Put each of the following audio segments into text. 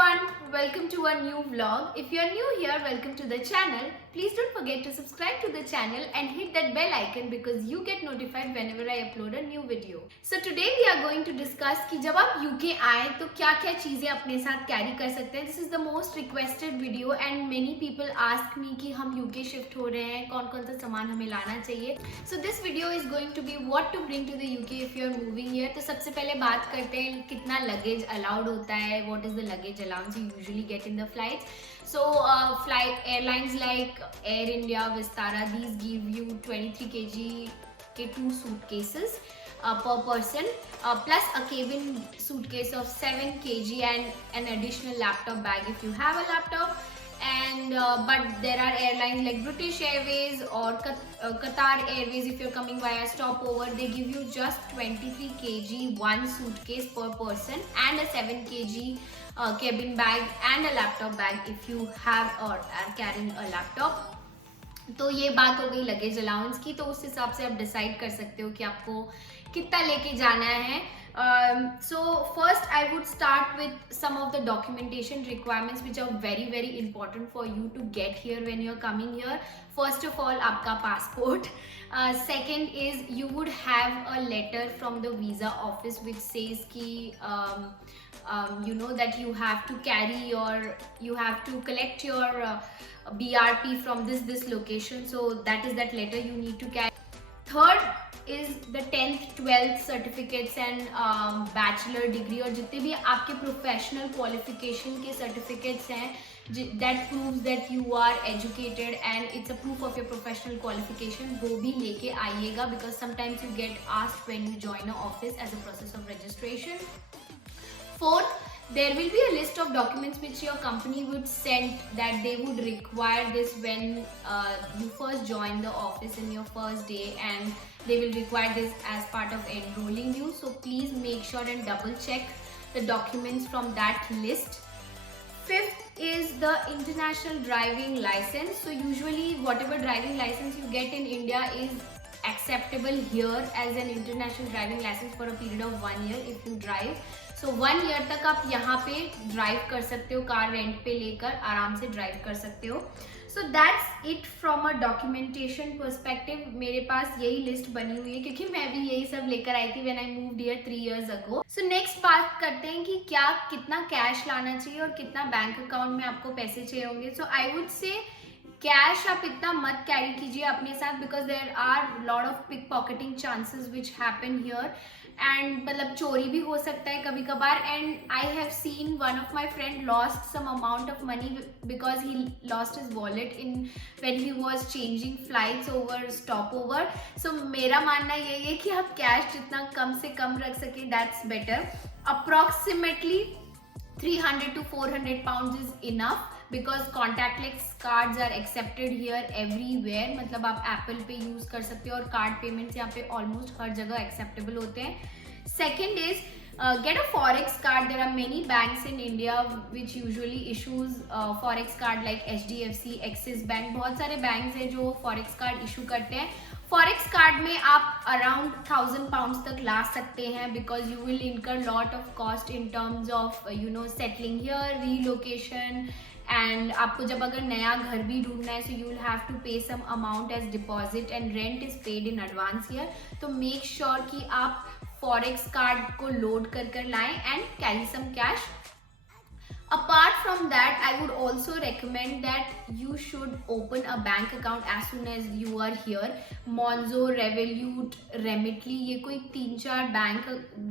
everyone, welcome to a new vlog. If you are new here, welcome to the channel. Please don't forget to subscribe to the channel and hit that bell icon because you get notified whenever I upload a new video. So today we are going to discuss कि जब आप UK आए तो क्या क्या चीजें अपने साथ कैरी कर सकते हैं. This is the most requested video and many people ask me कि हम UK shift हो रहे हैं, कौन कौन सा सामान हमें लाना चाहिए. So this video is going to be what to bring to the UK if you are moving here. तो सबसे पहले बात करते हैं कितना लगेज अलाउड होता है. What is the luggage allowance you usually get in the flights? So flight airlines like Air India, Vistara, these give you 23 kg के 2 suitcases per person, plus a cabin suitcase of 7 kg and an additional laptop bag if you have a laptop. And but there are airlines like British Airways or Qatar Airways. If you're coming via stopover, they give you just 23 kg one suitcase per person and a 7 kg cabin bag and a laptop bag if you have or are carrying a laptop. तो ये बात हो गई luggage allowance की. तो उस हिसाब से आप डिसाइड कर सकते हो कि आपको कितना लेके जाना है. So first I would start with some of the documentation requirements which are very important for you to get here when you're coming here. First of all, आपका passport. Second is you would have a letter from the visa office which says कि you know that you have to carry or you have to collect your BRP from this location. So that is that letter you need to carry. Third is the 10th 12th certificates and bachelor degree और जितने भी आपके professional qualification के certificates हैं that proves that you are educated and it's a proof of your professional qualification, वो भी लेके आइएगा because sometimes you get asked when you join an office as a process of registration. Fourth, there will be a list of documents which your company would send that they would require this when you first join the office in your first day, and they will require this as part of enrolling you. So please make sure and double check the documents from that list. Fifth is the international driving license. So usually whatever driving license you get in India is acceptable here as an international driving license for a period of 1 year if you drive. So 1 year तक आप यहाँ पे drive कर सकते हो, car rent पे लेकर आराम से ड्राइव कर सकते हो. So that's it from a documentation perspective. मेरे पास यही लिस्ट बनी हुई है क्योंकि मैं भी यही सब लेकर आई थी when I moved here 3 years ago. So next बात करते हैं कि क्या कितना कैश लाना चाहिए और कितना बैंक अकाउंट में आपको पैसे चाहिए होंगे. So I would say cash आप इतना मत कैरी कीजिए अपने साथ because there are lot of pickpocketing chances which happen here. And मतलब चोरी भी हो सकता है कभी कभार. And I have seen one of my friend lost some amount of money because he lost his wallet in when he was changing flights over stop over. So मेरा मानना यही है कि आप कैश जितना कम से कम रख सके that's better. Approximately 300 to 400 pounds is enough because contactless cards are accepted here everywhere. मतलब आप Apple पे यूज कर सकते हो और कार्ड पेमेंट्स यहाँ पे ऑलमोस्ट हर जगह एक्सेप्टेबल होते हैं. Second is get a forex card. There are many banks in India which usually issues forex card like HDFC, Axis Bank. बहुत सारे banks हैं जो forex card issue करते हैं. फॉरेक्स कार्ड में आप अराउंड 1000 pounds तक ला सकते हैं because you will incur lot of cost in terms of you know settling here, relocation. And आपको जब अगर नया घर भी ढूंढना है so you will have to pay some amount as deposit and rent is paid in advance here. तो make sure कि आप फॉरेक्स कार्ड को लोड कर लाएं and carry some cash. Apart from that, I would also recommend that you should open a bank account as soon as you are here. Monzo, Revolut, Remitly, ये कोई 3-4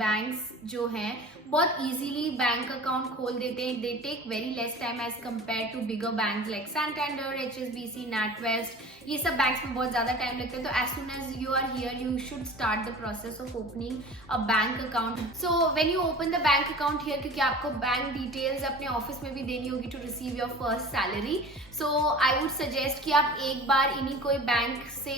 banks जो हैं बहुत easily bank account खोल देते हैं. They take very less time as compared to bigger banks like Santander, HSBC, NatWest. ये सब बैंक्स में बहुत ज़्यादा टाइम लगता है. तो as soon as you are here, you should start the process of opening a bank account. So when you open the bank account here, क्योंकि आपको बैंक डिटेल्स अपने ऑफिस में भी देनी होगी to receive your first salary. So I would suggest कि आप एक बार इन्हीं कोई बैंक से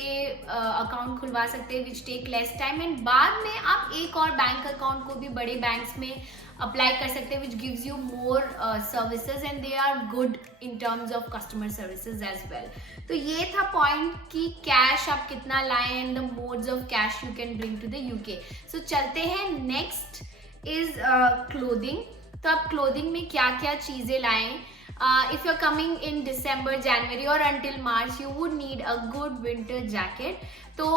अकाउंट खुलवा सकते हैं which take less time. And बाद में आप एक और बैंक अकाउंट को भी बड़े बैंक्स में अप्लाई कर सकते हैं which gives you more services and they are good in terms of customer services as well. तो ये था पॉइंट कि कैश आप कितना लाएं and the modes of cash you can bring to the UK. So चलते हैं. Next is clothing. तो आप क्लोथिंग में क्या क्या चीज़ें लाएं. If you're coming in December, January or until March, you would need a good winter jacket. तो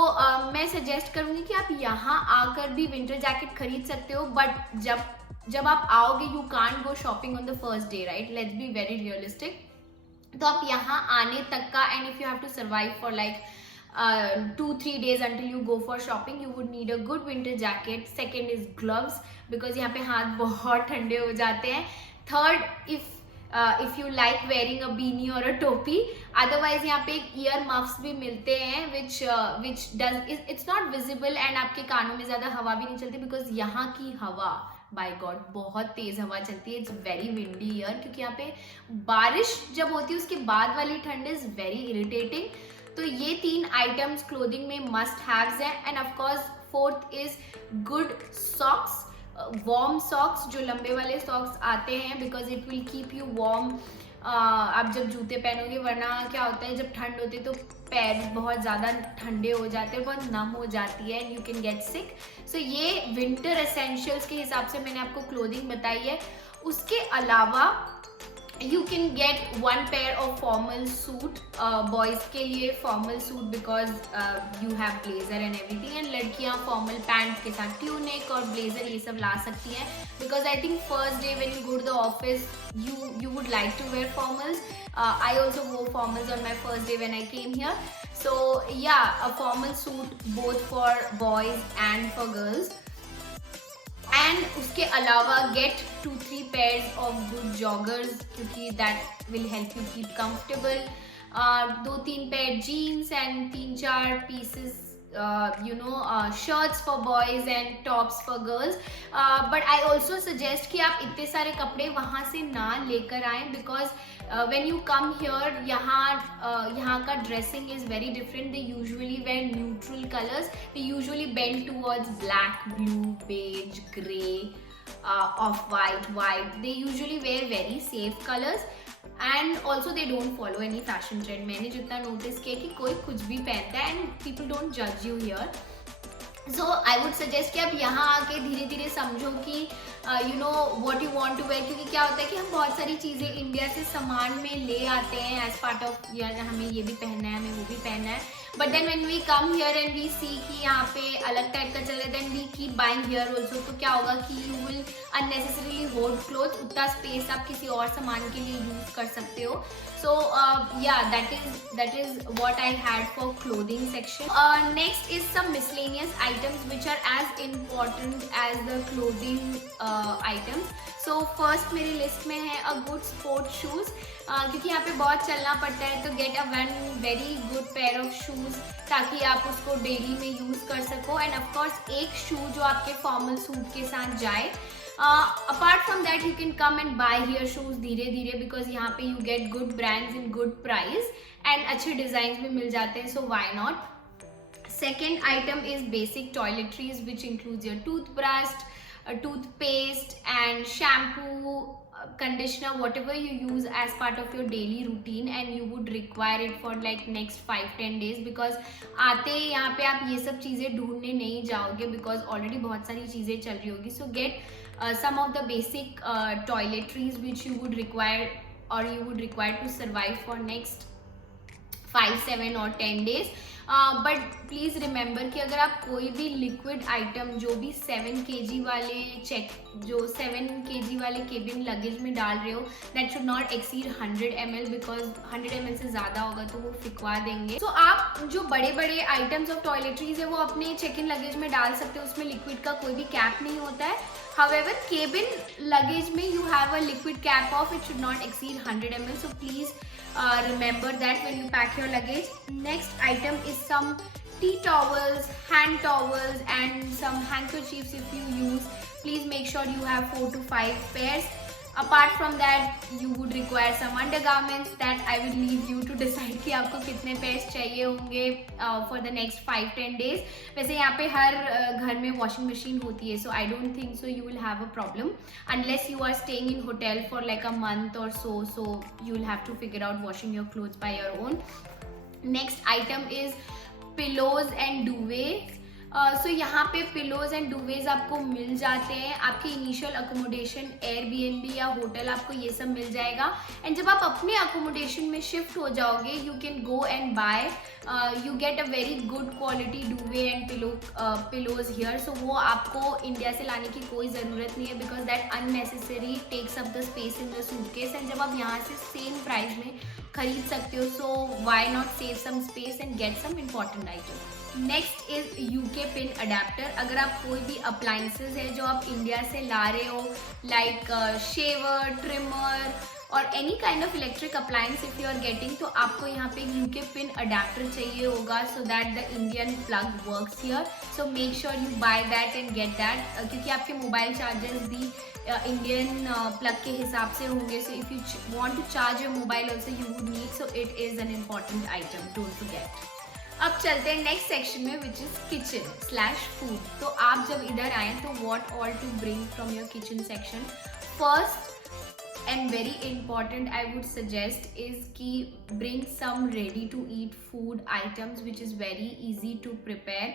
मैं सजेस्ट करूँगी कि आप यहाँ आकर भी विंटर जैकेट खरीद सकते हो, बट जब आप आओगे you can't go shopping on the first day, right? Let's be very realistic. तो आप यहाँ आने तक का, and if you have to survive for like 2-3 days until you go for shopping, you would need a good winter jacket. Second is gloves, because यहाँ पे हाथ बहुत ठंडे हो जाते हैं. Third, if you like wearing a beanie or a टोपी, otherwise यहाँ पे एक ear muffs भी मिलते हैं which does it's not visible and आपके कानों में ज़्यादा हवा भी नहीं चलती, because यहाँ की हवा बाय गॉड बहुत तेज हवा चलती है. इट्स वेरी विंडी ईयर, क्योंकि यहाँ पे बारिश जब होती है उसके बाद वाली ठंड इज वेरी इरिटेटिंग. तो ये 3 आइटम्स क्लोथिंग में मस्ट हैव्स हैं. End of course fourth is good socks, warm socks, जो लंबे वाले सॉक्स आते हैं, because it will keep you warm. आप जब जूते पहनोगे, वरना क्या होता है जब ठंड होती है तो पैर बहुत ज़्यादा ठंडे हो जाते हैं, बहुत नम हो जाती है, and you can get sick. So ये विंटर एसेंशियल्स के हिसाब से मैंने आपको क्लोथिंग बताई है. उसके अलावा you can get 1 pair of formal suit, boys के लिए formal suit, because you have blazer and everything, and लड़कियाँ formal pant के साथ tunic और blazer ये सब ला सकती हैं, because I think first day when you go to the office you would like to wear formals. I also wore formals on my first day when I came here. So yeah, a formal suit both for boys and for girls. And उसके अलावा gate 2-3 pairs of good joggers, क्योंकि that will help you keep comfortable. 2-3 pair jeans and 3-4 pieces shirts for boys and tops for girls. But I also suggest कि आप इतने सारे कपड़े वहाँ से ना लेकर आएं, because when you come here, यहाँ का dressing is very different. They usually wear neutral colors. They usually bend towards black, blue, beige, grey, off-white, white. They usually wear very safe colors. And also they don't follow any fashion trend. मैंने जितना notice किया कि कोई कुछ भी पहनता है and people don't जज you here. So I would suggest कि आप यहाँ आके धीरे धीरे समझो कि you know what you want to wear, क्योंकि क्या होता है कि हम बहुत सारी चीज़ें इंडिया से सामान में ले आते हैं एज पार्ट ऑफ, यार हमें ये भी पहनना है, हमें वो भी पहनना है. But then when we come here and we see कि यहाँ पे अलग टाइप का चल रहा है, then we keep buying here also. तो क्या होगा कि you will unnecessarily hold cloth. उतना स्पेस आप किसी और सामान के लिए यूज कर सकते हो. So yeah, that is what I had for clothing section. Next is some miscellaneous items which are as important as the clothing items. So first मेरी लिस्ट में है a good sport shoes, क्योंकि यहाँ पे बहुत चलना पड़ता है, तो get a one very good pair of shoes ताकि आप उसको डेली में यूज कर सको. एंड ऑफ कोर्स एक शू जो आपके फॉर्मल सूट के साथ जाए. Apart from that, you can come and buy here shoes धीरे धीरे, because यहाँ पे you get good brands in good price and अच्छे designs भी मिल जाते हैं, so why not. Second item is basic toiletries, which includes your toothbrush, toothpaste and shampoo, conditioner, whatever you use as part of your daily routine, and you would require it for like next 5-10 days, because आते यहाँ पे आप ये सब चीज़ें ढूंढने नहीं जाओगे, because already बहुत सारी चीज़ें चल रही होगी. So get some of the basic toiletries which you would require to survive for next 5, 7 or 10 days. But please remember कि अगर आप कोई भी लिक्विड आइटम जो भी 7 kg वाले केबिन लगेज में डाल रहे हो, that should not exceed 100 ml, because 100 ml से ज़्यादा होगा तो वो फिकवा देंगे. सो आप जो बड़े बड़े आइटम्स ऑफ टॉयलेटरीज है वो अपने चेक इन लगेज में डाल सकते हो. उसमें लिक्विड का कोई भी कैप नहीं होता है. However, cabin luggage में you have a liquid cap of it should not exceed 100 ml. So please remember that when you pack your luggage. Next item is some tea towels, hand towels, and some handkerchiefs if you use. Please make sure you have 4 to 5 pairs. Apart from that, you would require some undergarments that I will leave you to decide कि आपको कितने pairs चाहिए होंगे for the next 5-10 days. वैसे यहाँ पे हर घर में washing machine होती है, so I don't think so you will have a problem unless you are staying in hotel for like a month or so. So you will have to figure out washing your clothes by your own. Next item is pillows and duvets. सो यहाँ पे pillows and डुवेज आपको मिल जाते हैं। आपके initial accommodation Airbnb या hotel आपको ये सब मिल जाएगा। एंड जब आप अपने अकोमोडेशन में शिफ्ट हो जाओगे you can go and buy, you get a very good quality duvet and pillows here. So वो आपको इंडिया से लाने की कोई ज़रूरत नहीं है because that unnecessary takes up the space in the suitcase. And जब आप यहाँ से सेम प्राइस में खरीद सकते हो so why not save some space and get some important item. Next is UK pin adapter. अगर आप कोई भी अप्लाइंसेज है जो आप इंडिया से ला रहे हो लाइक शेवर, ट्रिमर और any kind of electric appliance if you are getting, तो आपको यहाँ पे यूके पिन अडेप्टर चाहिए होगा so that the Indian plug works here. So make sure you buy that and get that, क्योंकि आपके mobile chargers भी इंडियन प्लग के हिसाब से होंगे। So if you want to charge your mobile also you would need, so it is an important item, don't forget. अब चलते हैं नेक्स्ट सेक्शन में which is kitchen slash food. तो आप जब इधर आए तो what all to bring from your kitchen section. First and very important I would suggest is ki bring some ready to eat food items which is very easy to prepare,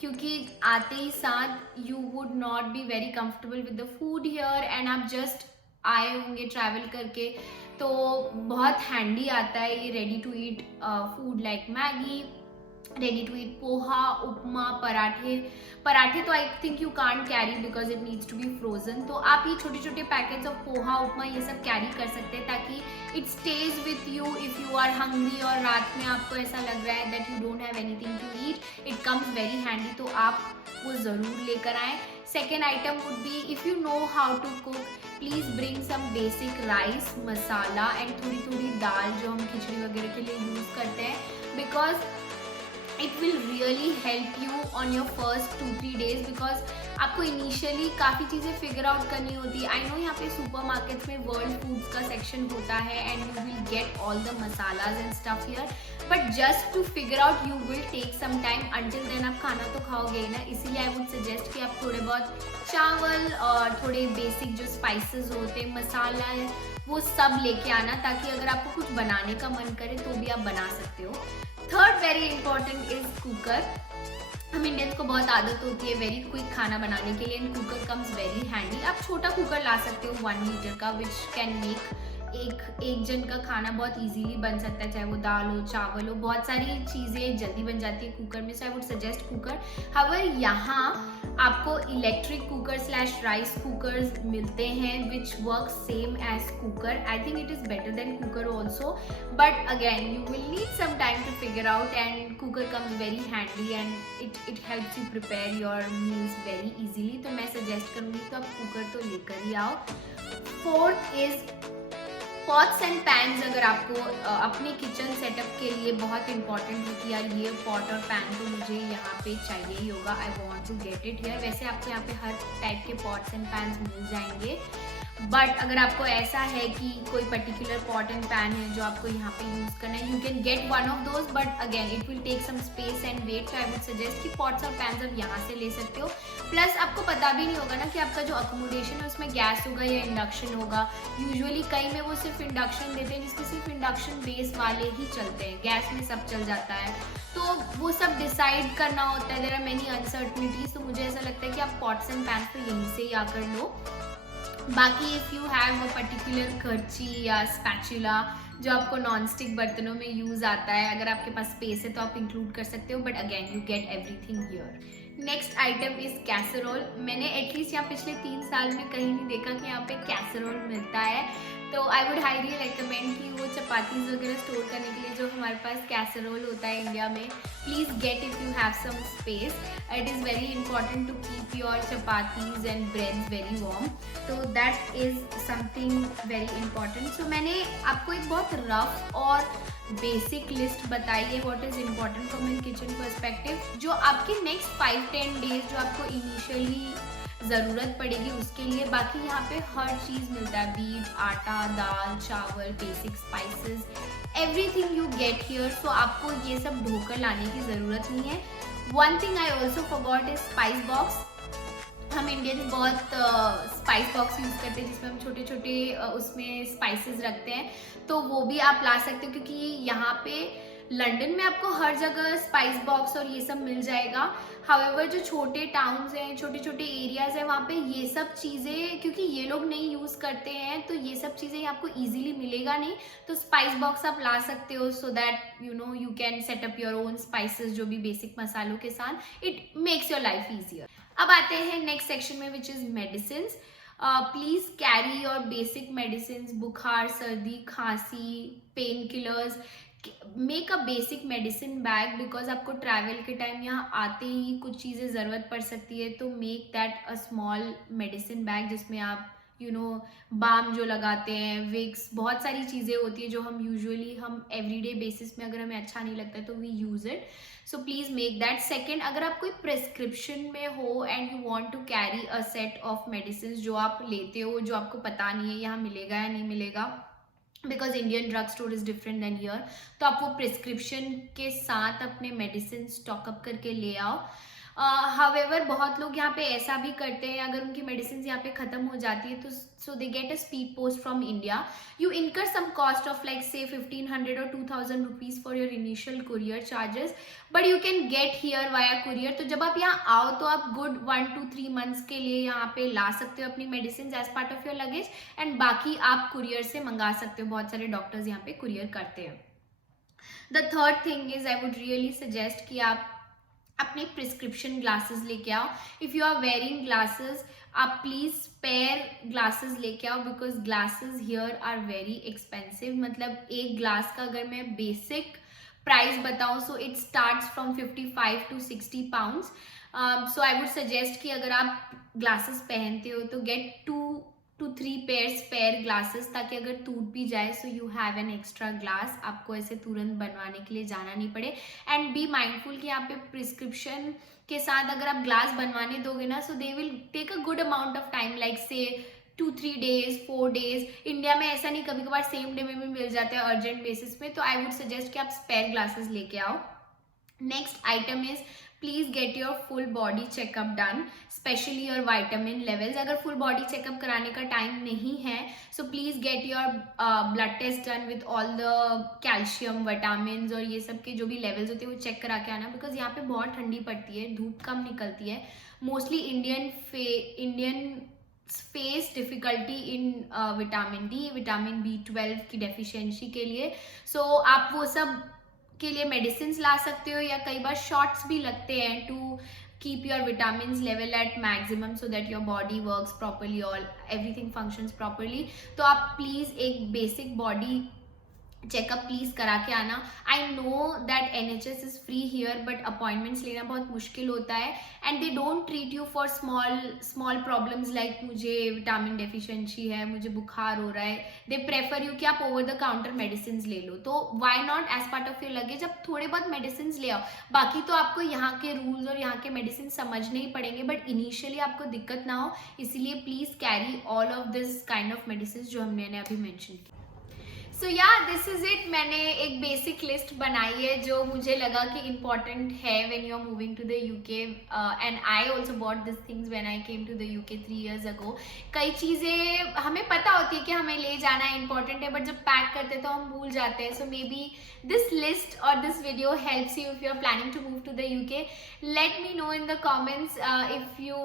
क्योंकि आते ही साथ you would not be very comfortable with the food here and आप just आए होंगे travel करके तो बहुत handy आता है ये ready to eat food like Maggi, ready to eat poha, upma, पराठे तो I think you can't carry because it needs to be frozen. तो आप ये छोटे छोटे पैकेट्स ऑफ पोहा, उपमा ये सब कैरी कर सकते हैं ताकि it stays with you if you are hungry और रात में आपको ऐसा लग रहा है that you don't have anything to eat, it comes very handy, तो आप वो ज़रूर लेकर आएँ। Second item would be if you know how to cook please bring some basic rice, masala and थोड़ी थोड़ी दाल जो हम खिचड़ी वगैरह के लिए यूज़ करते हैं because it will really help you on your first 2-3 days because आपको इनिशियली काफ़ी चीज़ें फिगर आउट करनी होती है। आई नो यहाँ पे सुपर मार्केट्स में वर्ल्ड फूड्स का सेक्शन होता है and you will get all the masalas and stuff here, but just to figure out you will take some time, until then आप खाना तो खाओगे ही ना। इसीलिए आई वुड सजेस्ट कि आप थोड़े बहुत चावल और थोड़े बेसिक जो स्पाइसेस होते हैं, मसाला है, वो सब लेके आना ताकि अगर आपको कुछ बनाने का मन करे तो भी आप बना सकते हो। Third very important is cooker. हम इंडियंस को बहुत आदत होती है वेरी क्विक खाना बनाने के लिए and cooker comes very handy. आप छोटा कुकर ला सकते हो 1 लीटर का विच कैन मेक एक जन का खाना बहुत इजीली बन सकता है, चाहे वो दाल हो, चावल हो, बहुत सारी चीज़ें जल्दी बन जाती है कुकर में। So I would suggest cooker. However यहाँ आपको electric cooker slash rice cookers मिलते हैं which work same as cooker. I think it is better then cooker also, but again you will need some time to figure out and cooker comes very handy and it helps you prepare your meals very easily. तो मैं suggest करूँगी तो आप cooker तो लेकर ही आओ। Fourth is pots and pans. अगर आपको अपने किचन सेटअप के लिए बहुत इंपॉर्टेंट है कि यार ये पॉट और पैन तो मुझे यहाँ पे चाहिए ही होगा, I want to get it here. वैसे आपको यहाँ पे हर टाइप के पॉट्स एंड पैन्स मिल जाएंगे, बट अगर आपको ऐसा है कि कोई पर्टिकुलर पॉट एंड पैन है जो आपको यहाँ पे यूज़ करना है, you can get one of those, but again it will take some space and weight. So I would suggest कि पॉट्स और पैन्स आप यहाँ से ले सकते हो। प्लस आपको पता भी नहीं होगा ना कि आपका जो अकोमोडेशन है उसमें गैस होगा या इंडक्शन होगा। यूजुअली कई में वो सिर्फ इंडक्शन देते हैं जिसमें सिर्फ इंडक्शन बेस वाले ही चलते हैं, गैस में सब चल जाता है, तो वो सब डिसाइड करना होता है। There are many uncertainties. तो मुझे ऐसा लगता है कि आप पॉट्स एंड पैन्स तो यहीं से ही आकर लो। बाकी if you have a particular करची या स्पैचुला जो आपको नॉन स्टिक बर्तनों में यूज़ आता है, अगर आपके पास स्पेस है तो आप इंक्लूड कर सकते हो, but again you get everything here. Next item is casserole. मैंने एटलीस्ट यहाँ पिछले 3 साल में कहीं नहीं देखा कि यहाँ पे कैसरोल मिलता है, तो आई वुड हाईली रिकमेंड कि वो चपातीज़ वगैरह स्टोर करने के लिए जो हमारे पास कैसरोल होता है इंडिया में, please get if you have some space. It is very important to keep your chapatis and breads very warm, तो that is something very important. So मैंने आपको एक बहुत रफ और बेसिक लिस्ट बताई है what is important from in kitchen perspective, जो आपके नेक्स्ट 5-10 डेज जो आपको इनिशियली ज़रूरत पड़ेगी उसके लिए। बाकी यहाँ पे हर चीज़ मिलता है, beat, atta, dal, chawal, basic spices, everything you get here. So आपको ये सब ढोकर लाने की ज़रूरत नहीं है। One thing I also forgot is spice box. हम इंडियन बहुत स्पाइस बॉक्स यूज़ करते हैं जिसमें हम छोटे छोटे उसमें स्पाइसेस रखते हैं, तो वो भी आप ला सकते हो क्योंकि यहाँ पे लंदन में आपको हर जगह स्पाइस बॉक्स और ये सब मिल जाएगा। हाउएवर जो छोटे टाउन्स हैं, छोटे छोटे एरियाज हैं, वहाँ पे ये सब चीज़ें क्योंकि ये लोग नहीं यूज़ करते हैं तो ये सब चीज़ें आपको इजीली मिलेगा नहीं। तो स्पाइस बॉक्स आप ला सकते हो so that you can set up your own spices जो भी बेसिक मसालों के साथ। It makes your life easier. अब आते हैं नेक्स्ट सेक्शन में which is medicine. Please carry your basic medicine, बुखार, सर्दी, खांसी, pain killers. Make a basic medicine bag because आपको ट्रैवल के टाइम यहाँ आते ही कुछ चीज़ें ज़रूरत पड़ सकती है। तो make that a small medicine bag जिसमें आप बाम जो लगाते हैं, विक्स, बहुत सारी चीज़ें होती है जो हम एवरीडे बेसिस में अगर हमें अच्छा नहीं लगता है तो we use it. So please make that. Second, अगर आप कोई प्रिस्क्रिप्शन में हो and you want to carry a set of medicine जो आप लेते हो जो आपको पता नहीं है यहाँ मिलेगा या नहीं मिलेगा, because Indian drug store is different than here, तो आप वो प्रिस्क्रिप्शन के साथ अपने मेडिसिन स्टॉकअप करके ले आओ। हावेवर बहुत लोग यहाँ पे ऐसा भी करते हैं, अगर उनकी मेडिसिन यहाँ पे खत्म हो जाती है तो so they get a speed post from India. You incur some cost of like से 1500 और 2000 rupees for your initial courier charges, but you can get here via courier. तो जब आप यहाँ आओ तो आप गुड 1 to 3 मंथ्स के लिए यहाँ पे ला सकते हो अपनी medicine as part of your luggage, and बाकी आप कुरियर से मंगा सकते हो। बहुत सारे डॉक्टर्स यहाँ पे कुरियर करते हैं। The third thing is I would really suggest कि आप अपने प्रिस्क्रिप्शन ग्लासेस लेके आओ। If you are wearing glasses, आप प्लीज स्पेयर ग्लासेस लेके आओ because glasses here are very expensive. मतलब एक ग्लास का अगर मैं बेसिक प्राइस बताऊं so it starts from 55 to 60 pounds। So I would suggest कि अगर आप ग्लासेस पहनते हो तो get 2 to 3 pairs spare glasses, ताकि अगर टूट भी जाए so you have an extra glass, आपको ऐसे तुरंत बनवाने के लिए जाना नहीं पड़े। एंड बी माइंडफुल कि यहाँ पे प्रिस्क्रिप्शन के साथ अगर आप ग्लास बनवाने दोगे ना so they will take a good amount of time, like से 2-3 days 4 days। इंडिया में ऐसा नहीं, कभी कभार सेम डे में भी मिल जाता है अर्जेंट बेसिस पे। तो आई वुड सजेस्ट कि आप स्पेयर ग्लासेस लेके आओ। Next item is please get your full body checkup done, specially your vitamin levels. अगर फुल बॉडी चेकअप कराने का टाइम नहीं है so please get your blood test done with all the calcium, vitamin और ये सब के जो भी लेवल्स होते हैं वो चेक करा के आना, बिकॉज यहाँ पे बहुत ठंडी पड़ती है, धूप कम निकलती है। Mostly Indian face difficulty in vitamin D, vitamin B12 की डेफिशिएंसी के लिए। सो आप वो सब के लिए मेडिसिन ला सकते हो, या कई बार शॉट्स भी लगते हैं to keep your vitamin level at maximum so that your body works properly, all everything functions properly. तो आप प्लीज एक बेसिक बॉडी चेकअप प्लीज करा के आना। I know that NHS is free here but appointments लेना बहुत मुश्किल होता है, and they don't treat you for small problems like मुझे विटामिन डेफिशिएंसी है, मुझे बुखार हो रहा है। दे प्रेफर यू कि आप ओवर द काउंटर मेडिसिन ले लो। तो why not as part of your luggage आप थोड़े बहुत मेडिसिन ले आओ। बाकी तो आपको यहाँ के रूल्स और यहाँ के मेडिसिन समझने ही पड़ेंगे, बट इनिशियली आपको दिक्कत ना हो, इसीलिए please carry all of this kind of medicine जो हमने अभी मेंशन की। सो या दिस इज इट। मैंने एक बेसिक लिस्ट बनाई है जो मुझे लगा कि इम्पॉर्टेंट है when you are moving to the UK, and I also bought this things when I came to the UK 3 years ago। कई चीज़ें हमें पता होती है कि हमें ले जाना है, इंपॉर्टेंट है, बट जब पैक करते हैं तो हम भूल जाते हैं। So maybe this list और this video helps you if you are planning to move to the UK। Let me know in the comments if you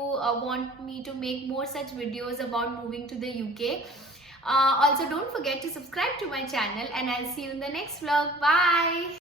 want me to make more such videos about moving to the UK। Also don't forget to subscribe to my channel, and I'll see you in the next vlog. Bye.